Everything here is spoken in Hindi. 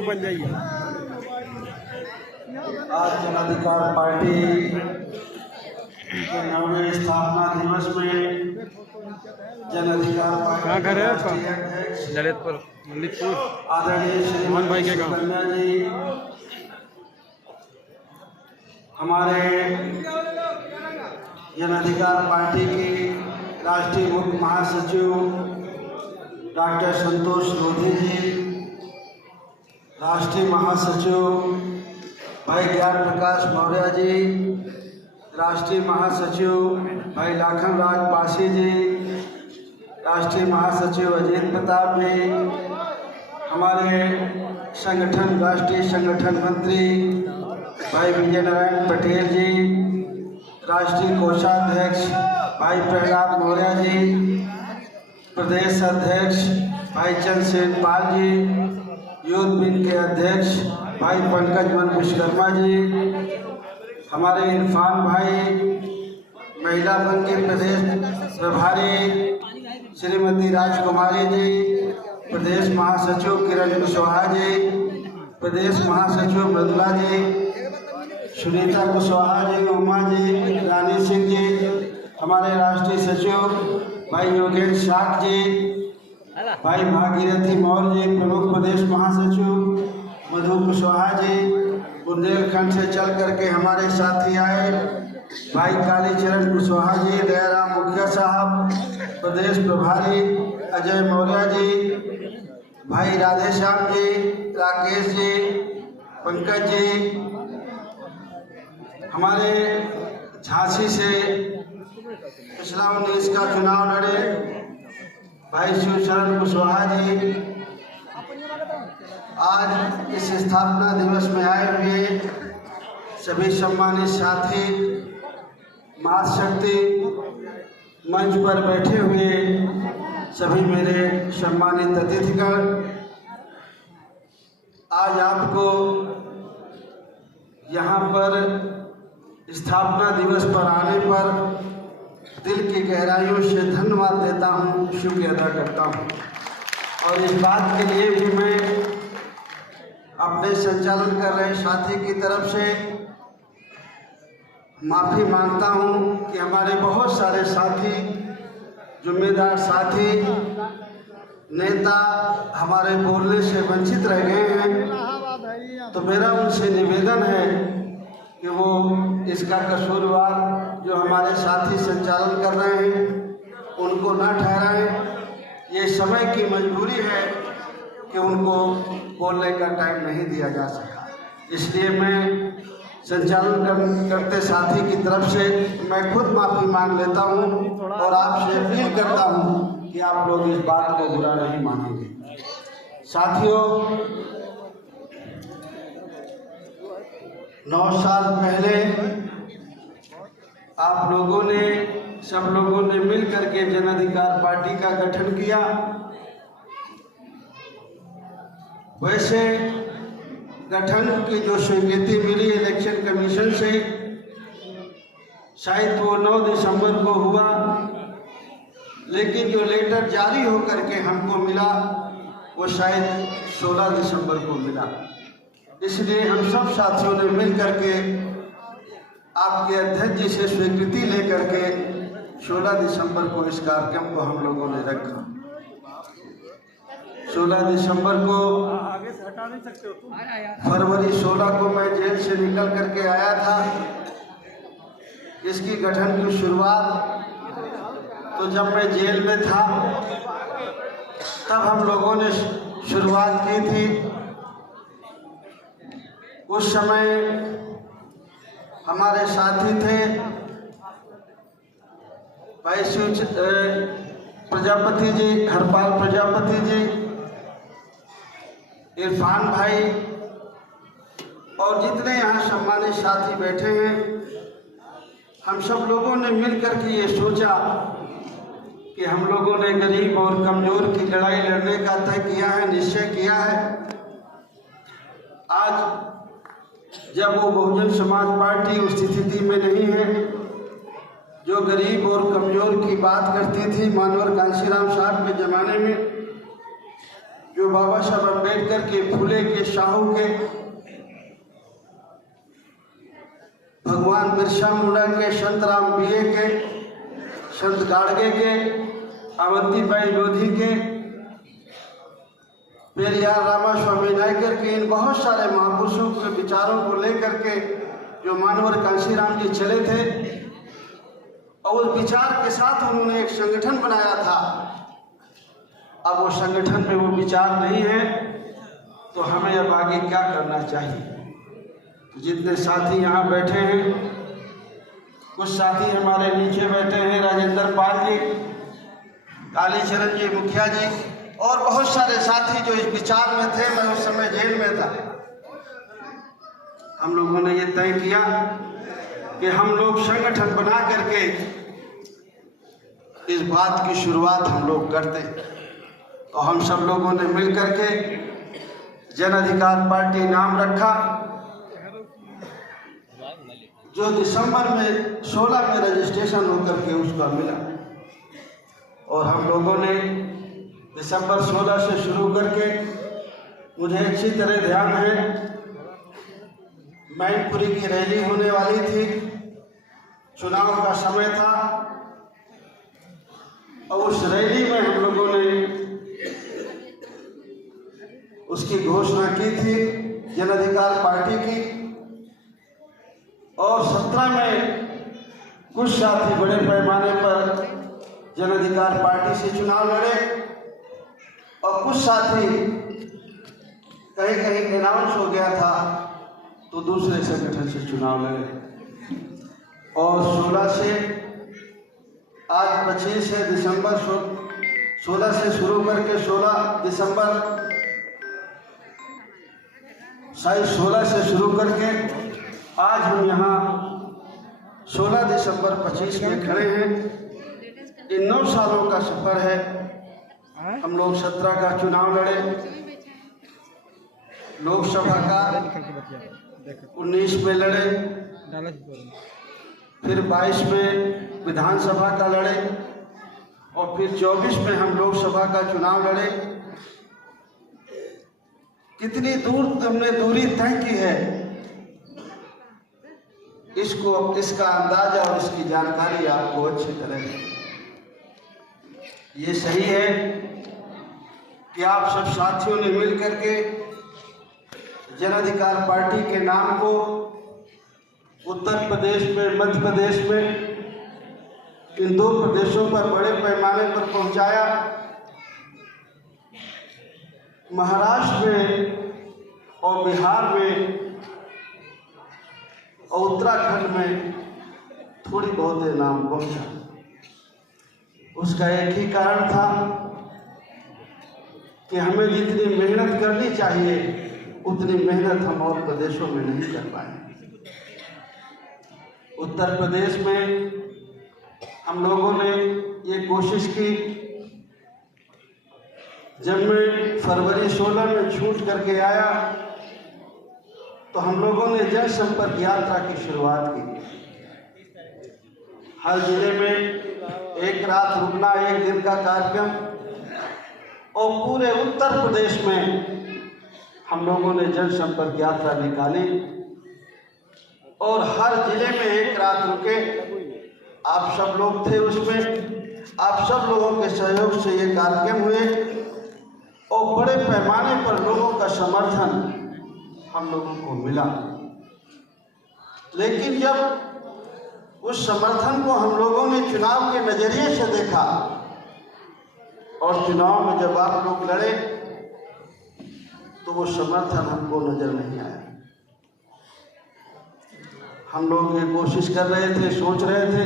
बन जाइए। आज जन अधिकार पार्टी के 90वें स्थापना दिवस में जन अधिकार पार्टी के राष्ट्रीय अध्यक्ष ललितपुर आदरणीय श्री मोहन भाई के गांव कन्या जी, हमारे जन अधिकार पार्टी की राष्ट्रीय मुख्य महासचिव डॉक्टर संतोष लोधी जी, राष्ट्रीय महासचिव भाई ज्ञान प्रकाश मौर्य जी, राष्ट्रीय महासचिव भाई लाखन राज पासी जी, राष्ट्रीय महासचिव अजीत प्रताप जी, हमारे संगठन राष्ट्रीय संगठन मंत्री भाई विजय नारायण पटेल जी, राष्ट्रीय कोषाध्यक्ष भाई प्रहलाद मौर्य जी, प्रदेश अध्यक्ष भाई चंद्रसेन पाल जी, यूथ विंग के अध्यक्ष भाई पंकज मन विश्वकर्मा जी, हमारे इरफान भाई, महिला विंग के प्रदेश प्रभारी श्रीमती राजकुमारी जी, प्रदेश महासचिव किरण कुशवाहा जी, प्रदेश महासचिव मृदुला जी, सुनीता कुशवाहा जी, उमा जी, रानी सिंह जी, हमारे राष्ट्रीय सचिव भाई योगेश शाख जी, भाई भागीरथी मौर्य जी, प्रमुख प्रदेश महासचिव मधु कुशवाहा जी, बुंदेलखंड से चल करके हमारे साथी आए भाई कालीचरण कुशवाहा जी, दयाराम मुखिया साहब, प्रदेश प्रभारी अजय मौर्य जी, भाई राधेश्याम जी, राकेश जी, पंकज जी, हमारे झांसी से पिछला 19 का चुनाव लड़े भाई शिवशरण कुशवाहा जी, आज इस स्थापना दिवस में आए हुए सभी सम्मानित साथी, मातृशक्ति मंच पर बैठे हुए सभी मेरे सम्मानित अतिथिगण, आज आपको यहाँ पर स्थापना दिवस पर आने पर दिल की गहराइयों से धन्यवाद देता हूँ, शुक्रिया अदा करता हूँ। और इस बात के लिए भी मैं अपने संचालन कर रहे साथी की तरफ से माफ़ी मांगता हूँ कि हमारे बहुत सारे साथी, जिम्मेदार साथी, नेता हमारे बोलने से वंचित रह गए हैं। तो मेरा उनसे निवेदन है कि वो इसका कसूरवार जो हमारे साथी संचालन कर रहे हैं उनको न ठहराएं। ये समय की मजबूरी है कि उनको बोलने का टाइम नहीं दिया जा सका, इसलिए मैं संचालन करते साथी की तरफ से मैं खुद माफ़ी मांग लेता हूं और आपसे अपील करता हूं कि आप लोग इस बात को बुरा नहीं मानेंगे। साथियों, 9 साल पहले आप लोगों ने, सब लोगों ने मिल करके जन अधिकार पार्टी का गठन किया। वैसे गठन की जो स्वीकृति मिली इलेक्शन कमीशन से, शायद वो 9 दिसंबर को हुआ, लेकिन जो लेटर जारी होकर के हमको मिला वो शायद 16 दिसंबर को मिला। इसलिए हम सब साथियों ने मिल करके आपके अध्यक्ष जी से स्वीकृति लेकर के 16 दिसंबर को इस कार्यक्रम को हम लोगों ने रखा। 16 दिसंबर को, फरवरी 16 को मैं जेल से निकल करके आया था। इसकी गठन की शुरुआत तो जब मैं जेल में था तब हम लोगों ने शुरुआत की थी। उस समय हमारे साथी थे भाई प्रजापति जी, हरपाल प्रजापति जी, इरफान भाई और जितने यहाँ सम्मानित साथी बैठे हैं, हम सब लोगों ने मिलकर के ये सोचा कि हम लोगों ने गरीब और कमजोर की लड़ाई लड़ने का तय किया है, निश्चय किया है। आज जब वो बहुजन समाज पार्टी उस स्थिति में नहीं है जो गरीब और कमज़ोर की बात करती थी, मानवर कांशीराम साहब के ज़माने में, जो बाबा साहब अम्बेडकर के, फुले के, शाहू के, भगवान बिरसा मुंडा के, संत राम बीए के, संत गाड़गे के, अवंतीबाई लोधी के, पेरियार रामास्वामी नायकर के, इन बहुत सारे महापुरुषों के विचारों को लेकर के जो मानवर कांशीराम जी चले थे, और उस विचार के साथ उन्होंने एक संगठन बनाया था। अब वो संगठन में वो विचार नहीं है, तो हमें अब आगे क्या करना चाहिए? जितने साथी यहाँ बैठे हैं, कुछ साथी हमारे नीचे बैठे हैं, राजेंद्र पाल जी, कालीचरण जी मुखिया जी, और बहुत सारे साथी जो इस विचार में थे। मैं उस समय जेल में था। हम लोगों ने ये तय किया कि हम लोग संगठन बना करके इस बात की शुरुआत हम लोग करते। तो हम सब लोगों ने मिल करके जन अधिकार पार्टी नाम रखा, जो दिसंबर में 16 में रजिस्ट्रेशन होकर के उसका मिला। और हम लोगों ने दिसंबर 16 से शुरू करके, मुझे अच्छी तरह ध्यान है, मैनपुरी की रैली होने वाली थी, चुनाव का समय था, और उस रैली में हम लोगों ने उसकी घोषणा की थी जन अधिकार पार्टी की। और 17 में कुछ साथी बड़े पैमाने पर जन अधिकार पार्टी से चुनाव लड़े, और कुछ साथी कहीं कहीं अनाउंस हो गया था तो दूसरे संगठन से चुनाव लड़े। और 16 से आज 25 है दिसंबर, 16 से शुरू करके 16 दिसंबर, 16 से शुरू करके आज हम यहाँ 16 दिसंबर 25 में खड़े हैं। इन 9 सालों का सफर है। हम लोग 17 का चुनाव लड़े, लोकसभा का 19 में लड़े, फिर 22 में विधानसभा का लड़े, और फिर 24 में हम लोकसभा का चुनाव लड़े। कितनी दूर हमने दूरी तय की है, इसका अंदाजा और इसकी जानकारी आपको अच्छी तरह है। ये सही है कि आप सब साथियों ने मिल करके जन अधिकार पार्टी के नाम को उत्तर प्रदेश में, मध्य प्रदेश में, इन 2 प्रदेशों पर बड़े पैमाने पर पहुंचाया। महाराष्ट्र में और बिहार में और उत्तराखंड में थोड़ी बहुत नाम पहुंचा। उसका एक ही कारण था कि हमें जितनी मेहनत करनी चाहिए उतनी मेहनत हम और प्रदेशों में नहीं कर पाए। उत्तर प्रदेश में हम लोगों ने ये कोशिश की, जब मैं फरवरी 16 में छूट करके आया तो हम लोगों ने जनसंपर्क यात्रा की शुरुआत की। हर जिले में एक रात रुकना, एक दिन का कार्यक्रम, और पूरे उत्तर प्रदेश में हम लोगों ने जनसंपर्क यात्रा निकाली, और हर जिले में एक रात रुके। आप सब लोग थे उसमें, आप सब लोगों के सहयोग से ये कार्यक्रम हुए, और बड़े पैमाने पर लोगों का समर्थन हम लोगों को मिला। लेकिन जब उस समर्थन को हम लोगों ने चुनाव के नजरिए से देखा, और चुनाव में जब आप लोग लड़े तो वो समर्थन हमको नजर नहीं आया। हम लोग ये कोशिश कर रहे थे, सोच रहे थे